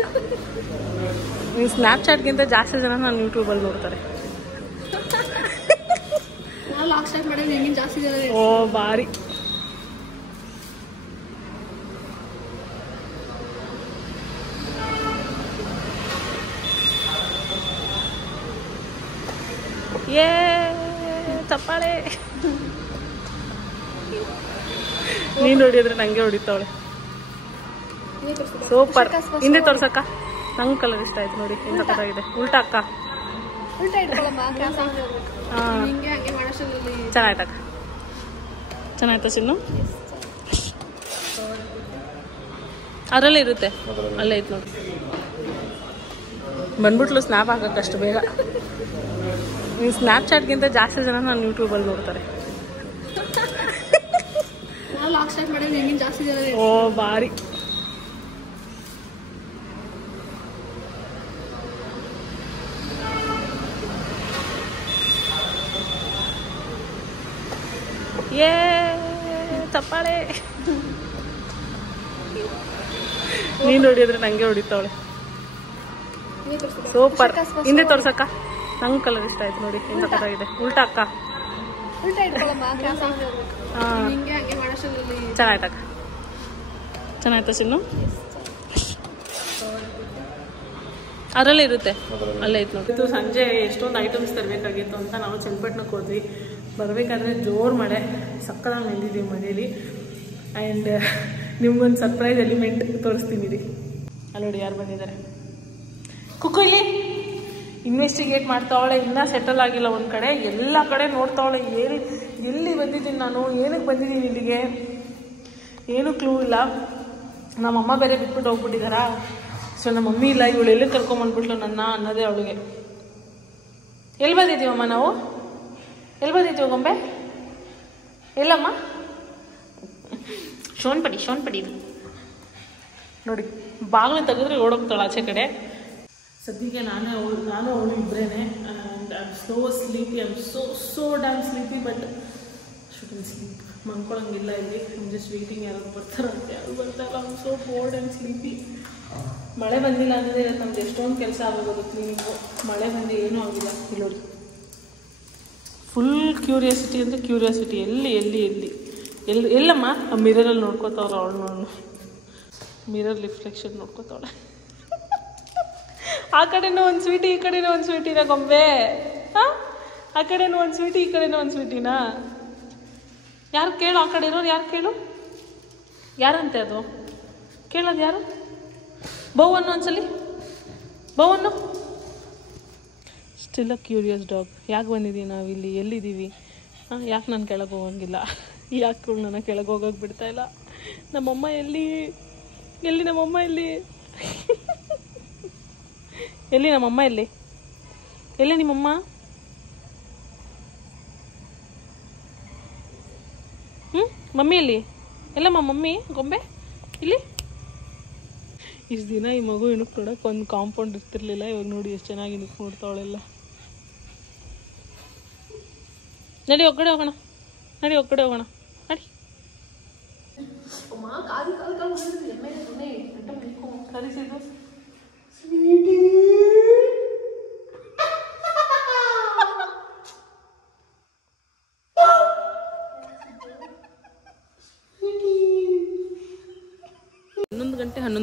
ನೀವು ಸ್ನ್ಯಾಪ್ಚಾಟ್ಗಿಂತ ಜಾಸ್ತಿ ಜನ ನಾನು ಯೂಟ್ಯೂಬಲ್ಲಿ ನೋಡ್ತಾರೆ. ಓ ಬಾರಿ. ಏ ಚಪ್ಪಾಳೆ. ನೀನು ಹೊಡಿಯೋದ್ರೆ ನಂಗೆ ಹೊಡಿತಾವಳೆ. ಸೂಪರ್. ಹಿಂದೆ ತೋರ್ಸಕ್ಕ, ನಂಗೆ ಕಲರ್ ಇಷ್ಟ ಆಯ್ತು ನೋಡಿ. ಎಂತ ಕಲಾಗಿದೆ. ಉಲ್ಟಾ ಅಕ್ಕ, ಚೆನ್ನಾಯ್ತಕ್ಕ. ಚೆನ್ನಾಯ್ತಾ ಚಿನ್ನು? ಅದರಲ್ಲೇ ಇರುತ್ತೆ, ಅಲ್ಲೇ ಐತೆ ನೋಡಿ. ಬಂದ್ಬಿಟ್ಲು ಸ್ನ್ಯಾಪ್ ಹಾಕೋಕ್ಕೆ ಅಷ್ಟು ಬೇಗ. ನೀವು ಸ್ನ್ಯಾಪ್ಚಾಟ್ಗಿಂತ ಜಾಸ್ತಿ ಜನ ನಾನು ಯೂಟ್ಯೂಬಲ್ಲಿ ನೋಡ್ತಾರೆ. ಓ ಬಾರಿ. ಏ ಚಪ್ಪಾಳೆ. ನೀನು ಹೊಡಿಯೋದ್ರೆ ನಂಗೆ ಹೊಡಿತಾವಳೆ. ಸೂಪರ್. ಹಿಂದೆ ತೋರ್ಸಕ್ಕ, ನಂಗೆ ಕಲರ್ ಇಷ್ಟ ಆಯ್ತು ನೋಡಿ. ಎಂತ ಕಲಾಗಿದೆ. ಉಲ್ಟಾ ಅಕ್ಕ, ಚೆನ್ನಾಯ್ತಕ್ಕ. ಚೆನ್ನಾಯ್ತಾ ಚಿನ್ನು? ಅದರಲ್ಲೇ ಇರುತ್ತೆ, ಅಲ್ಲೇ ಐತೆ ನೋಡಿ. ಇದು ಸಂಜೆ ಎಷ್ಟೊಂದು ಐಟಮ್ಸ್ ತರಬೇಕಾಗಿತ್ತು ಅಂತ ನಾವು ಚನ್ನಪಟ್ಟಣಕ್ಕೆ ಹೋದ್ವಿ. ಬರಬೇಕಾದ್ರೆ ಜೋರು ಮಳೆ, ಸಕ್ಕತ್ತಾಗಿ ನೆಂದಿದ್ದೀವಿ ಮನೇಲಿ. ಆ್ಯಂಡ್ ನಿಮ್ಗೊಂದು ಸರ್ಪ್ರೈಸ್ ಎಲಿಮೆಂಟ್ ತೋರಿಸ್ತೀನಿ ರೀ. ಅಲ್ಲಿ ನೋಡಿ ಯಾರು ಬಂದಿದ್ದಾರೆ. ಕುಕ್ಕು ಇಲ್ಲಿ ಇನ್ವೆಸ್ಟಿಗೇಟ್ ಮಾಡ್ತಾವಳೆ. ಇನ್ನೂ ಸೆಟಲ್ ಆಗಿಲ್ಲ ಒಂದು ಕಡೆ, ಎಲ್ಲ ಕಡೆ ನೋಡ್ತಾವಳೆ. ಎಲ್ಲಿ ಬಂದಿದ್ದೀನಿ ನಾನು, ಏನಕ್ಕೆ ಬಂದಿದ್ದೀನಿ ಇಲ್ಲಿಗೆ, ಏನೂ ಕ್ಲೂ ಇಲ್ಲ. ನಮ್ಮಮ್ಮ ಬೇರೆ ಬಿಟ್ಬಿಟ್ಟು ಹೋಗ್ಬಿಟ್ಟಿದ್ದಾರಾ. ಸೊ ನಮ್ಮ ಮಮ್ಮಿ ಇಲ್ಲ, ಇವಳು ಎಲ್ಲಿ ಕರ್ಕೊಂಬಂದ್ಬಿಟ್ಲು ನನ್ನ ಅನ್ನೋದೇ ಅವಳಿಗೆ. ಎಲ್ಲಿ ಬಂದಿದ್ದೀವಮ್ಮ ನಾವು? ಎಲ್ಲಿ ಬಂದಿದ್ದೀವಿ ಗೊಂಬೆ? ಎಲ್ಲಮ್ಮ? ಶೋನ್ಪಡಿ ಇದು ನೋಡಿ. ಬಾಗಿಲು ತೆಗೆದ್ರೆ ಓಡೋಗ್ತಾಳೆ ಆಚೆ ಕಡೆ. ಸದ್ಯಕ್ಕೆ ನಾನು ಅವಳು ಇಬ್ಬರೇನೆ. And I am so sleepy. I am so damn sleepy. But shouldn't sleep. ಮನ್ಕೊಳಂಗಿಲ್ಲ ಇಲ್ಲಿ. ಐಮ್ ಜಸ್ಟ್ ವೇಟಿಂಗ್ ಯಾರು ಬರ್ತಾರಂತೆ. ಯಾರು ಬರ್ತಾರಲ್ಲ. I am so bored and sleepy. ಮಳೆ ಬಂದಿಲ್ಲ ಅಂದರೆ ನಮ್ದು ಎಷ್ಟೊಂದು ಕೆಲಸ ಆಗೋದು ಕ್ಲೀನಿಂಗು. ಮಳೆ ಬಂದು ಏನೂ ಆಗಿಲ್ಲ. ಇಲ್ಲಿ ಫುಲ್ ಕ್ಯೂರಿಯಾಸಿಟಿ ಅಂದರೆ ಕ್ಯೂರಿಯಾಸಿಟಿ. ಎಲ್ಲಮ್ಮ ಆ ಮಿರರಲ್ಲಿ ನೋಡ್ಕೋತಾವ್ರ ಅವಳು. ಮಿರರ್ ರಿಫ್ಲೆಕ್ಷನ್ ನೋಡ್ಕೋತಾವಳೆ. ಆ ಕಡೆನೂ ಒಂದು ಸ್ವೀಟಿ, ಈ ಕಡೆನೂ ಒಂದು ಸ್ವೀಟಿನ ಗೊಂಬೆ. ಹಾಂ, ಆ ಕಡೆನೂ ಒಂದು ಸ್ವೀಟಿ, ಈ ಕಡೆನೂ ಒಂದು ಸ್ವೀಟಿನಾ? ಯಾರು ಕೇಳು, ಆ ಕಡೆ ಇರೋರು ಯಾರು ಕೇಳು, ಯಾರಂತೆ ಅದು ಕೇಳೋದು ಯಾರು? ಬೌವನ್ನು ಒಂದ್ಸಲಿ, ಬೌವನ್ನು. Still a curious dog. ಯಾಕೆ ಬಂದಿದ್ದೀವಿ ನಾವಿಲ್ಲಿ, ಎಲ್ಲಿದ್ದೀವಿ? ಹಾಂ, ಯಾಕೆ ನಾನು ಕೆಳಗೆ ಹೋಗಂಗಿಲ್ಲ? ಯಾಕೆ ನನ್ನ ಕೆಳಗೆ ಹೋಗೋಕೆ ಬಿಡ್ತಾಯಿಲ್ಲ? ನಮ್ಮಮ್ಮ ಎಲ್ಲಿ ನಮ್ಮಮ್ಮ ಎಲ್ಲಿ ನಮ್ಮಮ್ಮ ಎಲ್ಲಿ ನಿಮ್ಮಮ್ಮ? ಮಮ್ಮಿ ಎಲ್ಲಿ? ಎಲ್ಲಮ್ಮ ಮಮ್ಮಿ ಗೊಂಬೆ ಇಲ್ಲಿ? ಇಷ್ಟು ದಿನ ಈ ಮಗು ಇಣಕ್ಕೆ ನೋಡೋಕೆ ಒಂದು ಕಾಂಪೌಂಡ್ ಇರ್ತಿರ್ಲಿಲ್ಲ. ಇವಾಗ ನೋಡಿ ಎಷ್ಟು ಚೆನ್ನಾಗಿ ಇಣಕ್ಕೆ ನೋಡ್ತಾವಳೆಲ್ಲ. ನಡಿ ಒಕ್ಕಡೆ ಹೋಗೋಣ, ನಡಿ. ಕಲಿಸಿದ್ದು ಸ್ವೀಟಿ.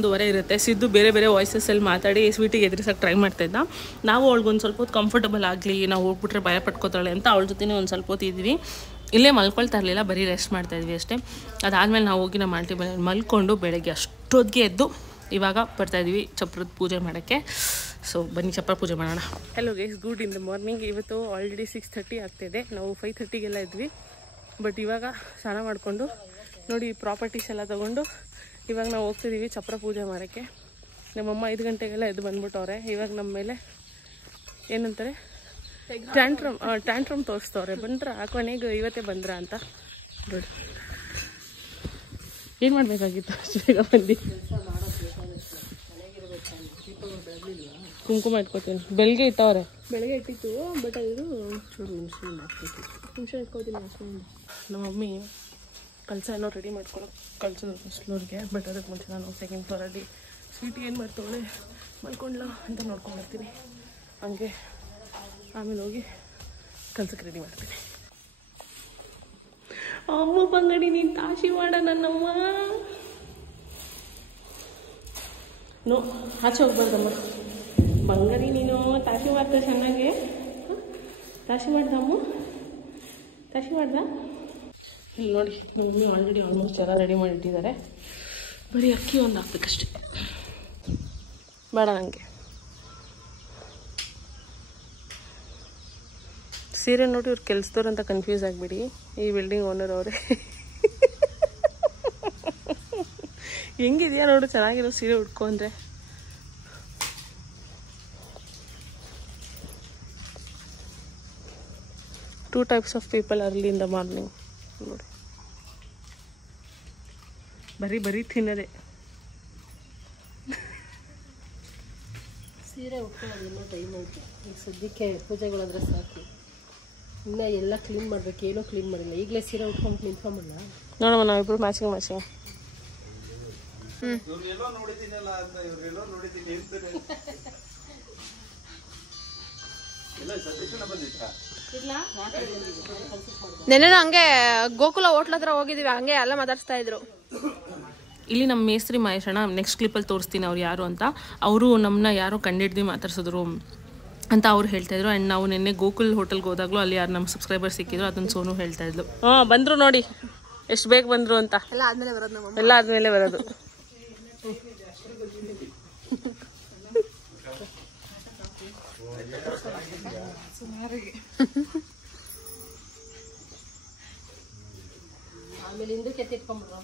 11:30 ಇರುತ್ತೆ. ಸಿದ್ದು ಬೇರೆ ಬೇರೆ ವಾಯ್ಸಸ್ಸಲ್ಲಿ ಮಾತಾಡಿ ಸ್ವೀಟಿಗೆ ಎದುರಿಸೋಕೆ ಟ್ರೈ ಮಾಡ್ತಾಯಿದ್ದ. ನಾವು ಅವಳಿಗೊಂದು ಸ್ವಲ್ಪ ಹೊತ್ತು ಕಂಫರ್ಟಬಲ್ ಆಗಲಿ, ನಾವು ಹೋಗ್ಬಿಟ್ರೆ ಭಯ ಪಟ್ಕೋತಾಳೆ ಅಂತ ಅವಳ ಜೊತೆನೇ ಒಂದು ಸ್ವಲ್ಪ ಹೊತ್ತು ಇದ್ವಿ. ಇಲ್ಲೇ ಮಲ್ಕೊಳ್ತಾ ಇರಲಿಲ್ಲ, ಬರೀ ರೆಸ್ಟ್ ಮಾಡ್ತಾಯಿದ್ವಿ ಅಷ್ಟೇ. ಅದಾದಮೇಲೆ ನಾವು ಹೋಗಿ ನಮ್ಮ ಆಂಟಿ ಮನೇಲಿ ಮಲ್ಕೊಂಡು ಬೆಳಗ್ಗೆ ಅಷ್ಟೊತ್ತಿಗೆ ಎದ್ದು ಇವಾಗ ಬರ್ತಾಯಿದ್ವಿ ಚಪ್ರದ ಪೂಜೆ ಮಾಡೋಕ್ಕೆ. ಸೊ ಬನ್ನಿ ಚಪ್ರ ಪೂಜೆ ಮಾಡೋಣ. Hello guys, good in the morning. ಇವತ್ತು ಆಲ್ರೆಡಿ 6:30 ಆಗ್ತಾಯಿದೆ. ನಾವು 5:30ಗೆಲ್ಲ ಇದ್ವಿ. ಬಟ್ ಇವಾಗ ಸ್ನಾನ ಮಾಡಿಕೊಂಡು ನೋಡಿ ಪ್ರಾಪರ್ಟೀಸ್ ಎಲ್ಲ ತೊಗೊಂಡು ಇವಾಗ ನಾವು ಹೋಗ್ತಿದ್ದೀವಿ ಚಪ್ರ ಪೂಜೆ ಮಾಡೋಕ್ಕೆ. ನಮ್ಮಮ್ಮ 5 ಗಂಟೆಗೆಲ್ಲ ಎದ್ದು ಬಂದ್ಬಿಟ್ಟವ್ರೆ. ಇವಾಗ ನಮ್ಮ ಮೇಲೆ ಏನಂತಾರೆ ಟ್ಯಾಂಟ್ರಮ್ ತೋರಿಸ್ತವ್ರೆ. ಬಂದ್ರ ಕೊನೆಗೆ ಇವತ್ತೇ ಬಂದ್ರ ಅಂತ. ನೋಡಿ ಏನು ಮಾಡಬೇಕಾಗಿತ್ತು ಅಷ್ಟು ಬೇಗ ಬಂದು. ಕುಂಕುಮ ಇಟ್ಕೋತೀನಿ. ಬೆಳಗ್ಗೆ ಇಟ್ಟವ್ರೆ, ಬೆಳಗ್ಗೆ ಇಟ್ಟಿತ್ತು. ಬಟ್ ಅದು ಚೂರು ನಿಮಿಷ ಇಟ್ಕೋತೀನಿ. ನಮ್ಮ ಮಮ್ಮಿ ಕಲಸ ಏನೋ ರೆಡಿ ಮಾಡ್ಕೊಂಡು ಕಳ್ಸೋದು ಫಸ್ಟ್ ಫ್ಲೋರ್ಗೆ. ಬಟ್ ಅದಕ್ಕೆ ಮುಂಚೆ ನಾನು ಸೆಕೆಂಡ್ ಫ್ಲೋರಲ್ಲಿ ಸ್ವೀಟ್ ಏನು ಮಾಡ್ತವಳೆ ಮಾಡ್ಕೊಂಡ್ಲಾ ಅಂತ ನೋಡ್ಕೊಂಡ್ಬರ್ತೀನಿ. ಹಂಗೆ ಆಮೇಲೆ ಹೋಗಿ ಕಲ್ಸಕ್ಕೆ ರೆಡಿ ಮಾಡ್ತೀನಿ. ಅಮ್ಮ ಬಂಗಡಿ ನೀನು ತಾಶಿ ಮಾಡ ನನ್ನಮ್ಮ. ನೋ ಆಚೆ ಹೋಗ್ಬಾರ್ದಮ್ಮ ಬಂಗಾರಿ, ನೀನು ತಾಶಿ ಮಾಡ್ತಾ ಚೆನ್ನಾಗೆ. ತಾಶಿ ಮಾಡ್ದಮ್ಮ, ತಾಶಿ ಮಾಡ್ದ. ಇಲ್ಲಿ ನೋಡಿ ನಮ್ಮ ಮಮ್ಮಿ ಆಲ್ರೆಡಿ ಆಲ್ಮೋಸ್ಟ್ ಎಲ್ಲ ರೆಡಿ ಮಾಡಿಟ್ಟಿದ್ದಾರೆ. ಬರೀ ಅಕ್ಕಿ ಒಂದು ಹಾಕ್ಬೇಕಷ್ಟೆ. ಬೇಡ ನನಗೆ ಸೀರೆ ನೋಡಿ ಇವ್ರು ಕೆಲ್ಸದವ್ರು ಅಂತ ಕನ್ಫ್ಯೂಸ್ ಆಗಿಬಿಡಿ. ಈ ಬಿಲ್ಡಿಂಗ್ ಓನರ್ ಅವರೇ. ಹೆಂಗಿದೆಯಾ ನೋಡು, ಚೆನ್ನಾಗಿರೋ ಸೀರೆ ಉಟ್ಕೊ ಅಂದರೆ. Two types of people early in the morning. ನೋಡಿ ಬರೀ ತಿನ್ನದೆ. ಸೀರೆ ಉಟ್ಕೊಳ್ಳೋದು ಇನ್ನೂ ಟೈಮ್ ಐತೆ. ಈಗ ಸದ್ಯಕ್ಕೆ ಪೂಜೆಗಳಾದ್ರೆ ಸಾಕು. ಇನ್ನು ಎಲ್ಲ ಕ್ಲೀನ್ ಮಾಡ್ಬೇಕು. ಏನೋ ಕ್ಲೀನ್ ಮಾಡಿಲ್ಲ. ಈಗಲೇ ಸೀರೆ ಉಟ್ಕೊಂಡು ನಿಂತ್ಕೊಂಬಿಡಲ್ಲ. ನೋಡಮ್ಮ ನಾವಿಬ್ರು ಮ್ಯಾಚಿಂಗ್. ನೆನ್ನೆ ಹಂಗೆ ಗೋಕುಲ ಹೋಟ್ಲ ಹತ್ರ ಹೋಗಿದೀವಿ. ಹಂಗೆ ಎಲ್ಲ ಮಾತಾಡ್ಸ್ತಾ ಇದ್ರು. ಇಲ್ಲಿ ನಮ್ಮ ಮೇಸ್ತ್ರಿ ಮಹೇಶಣ್ಣ ನೆಕ್ಸ್ಟ್ ಕ್ಲಿಪ್ಪಲ್ಲಿ ತೋರಿಸ್ತೀನಿ ಅವ್ರು ಯಾರು ಅಂತ. ಅವರು ನಮ್ಮನ್ನ ಯಾರೋ ಕಂಡಿಡ್ದು ಮಾತಾಡ್ಸಿದ್ರು ಅಂತ ಅವ್ರು ಹೇಳ್ತಾಯಿದ್ರು. ಆ್ಯಂಡ್ ನಾವು ನಿನ್ನೆ ಗೋಕುಲ್ ಹೋಟೆಲ್ಗೆ ಹೋದಾಗಲೂ ಅಲ್ಲಿ ಯಾರು ನಮ್ಮ ಸಬ್ಸ್ಕ್ರೈಬರ್ ಸಿಕ್ಕಿದ್ರು, ಅದನ್ನು ಸೋನು ಹೇಳ್ತಾ ಇದ್ಲು. ಬಂದರು ನೋಡಿ ಎಷ್ಟು ಬೇಗ ಬಂದರು ಅಂತ. ಎಲ್ಲ ಆದಮೇಲೆ ಬರೋದು. ಆಮೇಲೆ ಹಿಂದಕ್ಕೆ ಎತ್ತಿಟ್ಕೊಂಡ್ಬಿಡ್ರು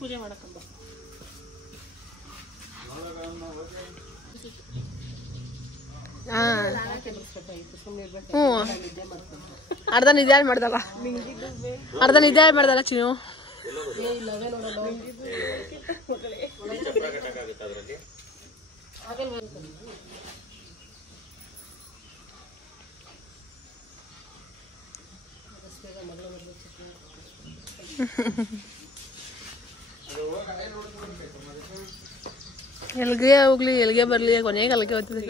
ಪೂಜೆ ಮಾಡಕ್ಕಂಬ. ಅರ್ಧ ನಿದ್ದೆ ಹಾಳು ಮಾಡ್ದಲ್ಲ ಚಿನ್ನು. ಎಲ್ಗೆ ಹೋಗ್ಲಿ ಎಲ್ಗೆ ಬರ್ಲಿ ಕೊನೆಗೆ ಅಲ್ಲಿಗೆ ಹೋಗ್ತದೆ.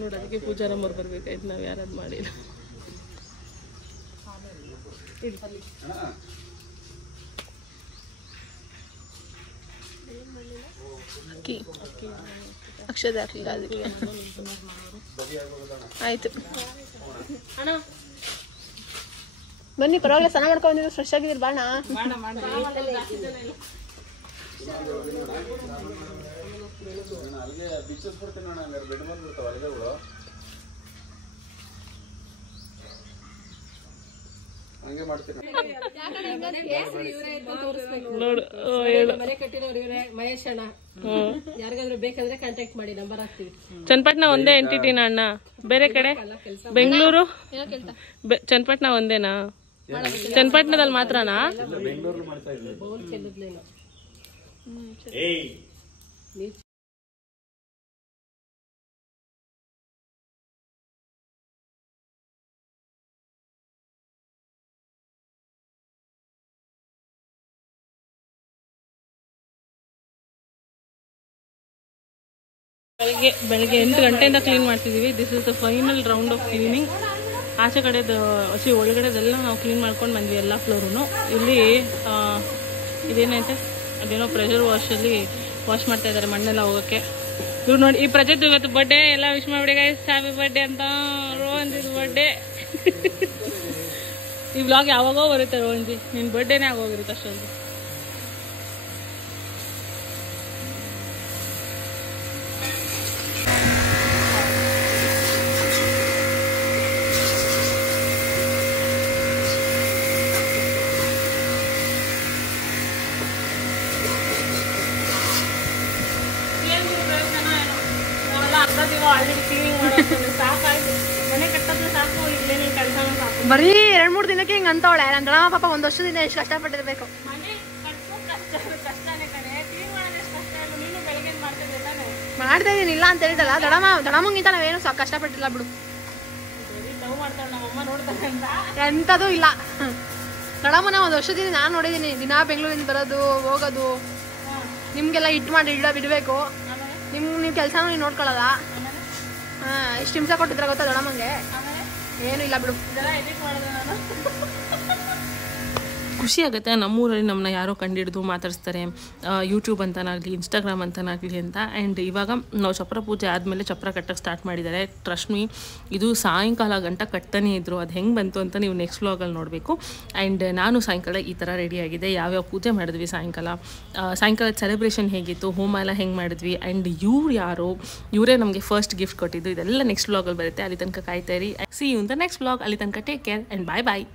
ನೋಡಿ ಅದಕ್ಕೆ ಪೂಜಾರಮ್ಮವ್ರು ಬರ್ಬೇಕಾಯ್ತು. ನಾವು ಯಾರದು ಮಾಡಿಲ್ಲ. ಅಕ್ಕಿ ಅಕ್ಷತೆ ಹಾಕಲಿಲ್ಲ ಅದಕ್ಕೆ. ಆಯ್ತು ಬನ್ನಿ, ಪರವಾಗಿಲ್ಲ. ಸ್ನಾನ ಮಾಡ್ಕೊಂಡಿದ್ರು, ಫ್ರೆಶ್ ಆಗಿದ್ರು. ಬಾಣ ಮನೆ ಕಟ್ಟಿರೋರು ಇವರೇ, ಮಹೇಶ್ ಅಣ್ಣ. ಯಾರಿಗಾದ್ರೂ ಬೇಕಾದ್ರೆ ಕಾಂಟ್ಯಾಕ್ಟ್ ಮಾಡಿ, ನಂಬರ್ ಹಾಕ್ತೀವಿ. ಚನ್ನಪಟ್ಟಣ ಒಂದೇ ಎಂಟಿಟಿನ ಅಣ್ಣ? ಬೇರೆ ಕಡೆ ಬೆಂಗಳೂರು ಚನ್ನಪಟ್ಟಣ ಒಂದೇನಾ? ಚನ್ನಪಟ್ಟಣದಲ್ಲಿ ಮಾತ್ರನಾ? ಬೆಳಗ್ಗೆ 8 ಗಂಟೆಯಿಂದ ಕ್ಲೀನ್ ಮಾಡ್ತಿದ್ದೀವಿ. This is the final round of cleaning. ಆಚೆ ಕಡೆದು ಒಳಗಡೆದೆಲ್ಲ ನಾವು ಕ್ಲೀನ್ ಮಾಡ್ಕೊಂಡು ಬಂದ್ವಿ ಎಲ್ಲ ಫ್ಲೋರು. ಇಲ್ಲಿ ಇದೇನೈತೆ ಅದೇನೋ ಪ್ರೆಷರ್ ವಾಶಲ್ಲಿ ವಾಶ್ ಮಾಡ್ತಾ ಇದ್ದಾರೆ ಮಣ್ಣೆಲ್ಲ ಹೋಗೋಕ್ಕೆ. ಇವ್ರು ನೋಡಿ ಈ ಪ್ರಜೆಕ್ಟ್ ಇವತ್ತು ಬರ್ಡೇ ಎಲ್ಲ ವಿಶ್ ಮಾಡಿ ಗೈಸ್, ಹ್ಯಾಪಿ ಬರ್ಡೇ ಅಂತ. ರೋಹನ್ಜಿ ಬರ್ಡೇ ಈ ವ್ಲಾಗ್ ಯಾವಾಗೋ ಬರುತ್ತೆ ರೋಹನ್ಜಿ, ನಿನ್ನ ಬರ್ಡೇನೇ ಆಗೋಗಿರುತ್ತೆ ಅಷ್ಟೊಂದು. ಬರೀ 2-3 ದಿನಕ್ಕೆ ಹಿಂಗ ಅಂತವಳೆ. ನನ್ನ ದೊಡ್ಡಮ್ಮ ಪಾಪ 1 ವರ್ಷದಿಂದ ಎಷ್ಟು ಕಷ್ಟಪಟ್ಟಿರ್ಬೇಕು. ಮಾಡ್ತಾ ಇದೀನಿ ಇಲ್ಲ ಅಂತ ಹೇಳಿದಲ್ಲ. ದೊಡ್ಡಮ್ಮಂಗಿಂತ ನಾವೇನು ಕಷ್ಟಪಟ್ಟಿಲ್ಲ ಬಿಡು. ಎಂಥದ್ದು ಇಲ್ಲ. ದೊಡ್ಡಮ್ಮನ 1 ವರ್ಷದಿಂದ ನಾನು ನೋಡಿದೀನಿ. ದಿನಾ ಬೆಂಗಳೂರಿಂದ ಬರೋದು ಹೋಗೋದು. ನಿಮ್ಗೆಲ್ಲ ಬಿಡ್ಬೇಕು. ನೀವು ಕೆಲಸನೂ ನೀವು ನೋಡ್ಕೊಳ್ಳಲ್ಲ. ಎಷ್ಟು ಹಿಂಸೆ ಕೊಟ್ಟಿದ್ರೆ ಗೊತ್ತಾ ದೊಡ್ಡಮ್ಮಂಗೆ? ಏನು ಇಲ್ಲ ಬಿಡು. ಖುಷಿ ಆಗುತ್ತೆ ನಮ್ಮೂರಲ್ಲಿ ನಮ್ಮನ್ನ ಯಾರೋ ಕಂಡಿಡಿದು ಮಾತಾಡಿಸ್ತಾರೆ, ಯೂಟ್ಯೂಬ್ ಅಂತನಾಗಲಿ ಇನ್ಸ್ಟಾಗ್ರಾಮ್ ಅಂತನಾಗಲಿ ಅಂತ. ಆ್ಯಂಡ್ ಇವಾಗ ನಾವು ಚಪ್ರ ಪೂಜೆ ಆದಮೇಲೆ ಚಪ್ರ ಕಟ್ಟಕ್ಕೆ ಸ್ಟಾರ್ಟ್ ಮಾಡಿದ್ದಾರೆ. ಟ್ರಸ್ಟ್ ಮೀ, ಇದು ಸಾಯಂಕಾಲ ಗಂಟ ಕಟ್ತಾನೇ ಇದ್ದರು. ಅದು ಹೆಂಗೆ ಬಂತು ಅಂತ ನೀವು ನೆಕ್ಸ್ಟ್ ವ್ಲಾಗಲ್ಲಿ ನೋಡಬೇಕು. ಆ್ಯಂಡ್ ನಾನು ಸಾಯಂಕಾಲ ಈ ಥರ ರೆಡಿಯಾಗಿದೆ. ಯಾವ್ಯಾವ ಪೂಜೆ ಮಾಡಿದ್ವಿ ಸಾಯಂಕಾಲದ ಸೆಲೆಬ್ರೇಷನ್ ಹೇಗಿತ್ತು, ಹೋಮ ಎಲ್ಲ ಹೆಂಗೆ ಮಾಡಿದ್ವಿ, ಆ್ಯಂಡ್ ಇವರೇ ನಮಗೆ ಫಸ್ಟ್ ಗಿಫ್ಟ್ ಕೊಟ್ಟಿದ್ದು. ಇದೆಲ್ಲ ನೆಕ್ಸ್ಟ್ ವ್ಲಾಗಲ್ಲಿ ಬರುತ್ತೆ. ಅಲ್ಲಿ ತನಕ ಕಾಯ್ತಾ ಇರಿ. See you in the next vlog. ಅಲ್ಲಿ ತನಕ take care and bye bye.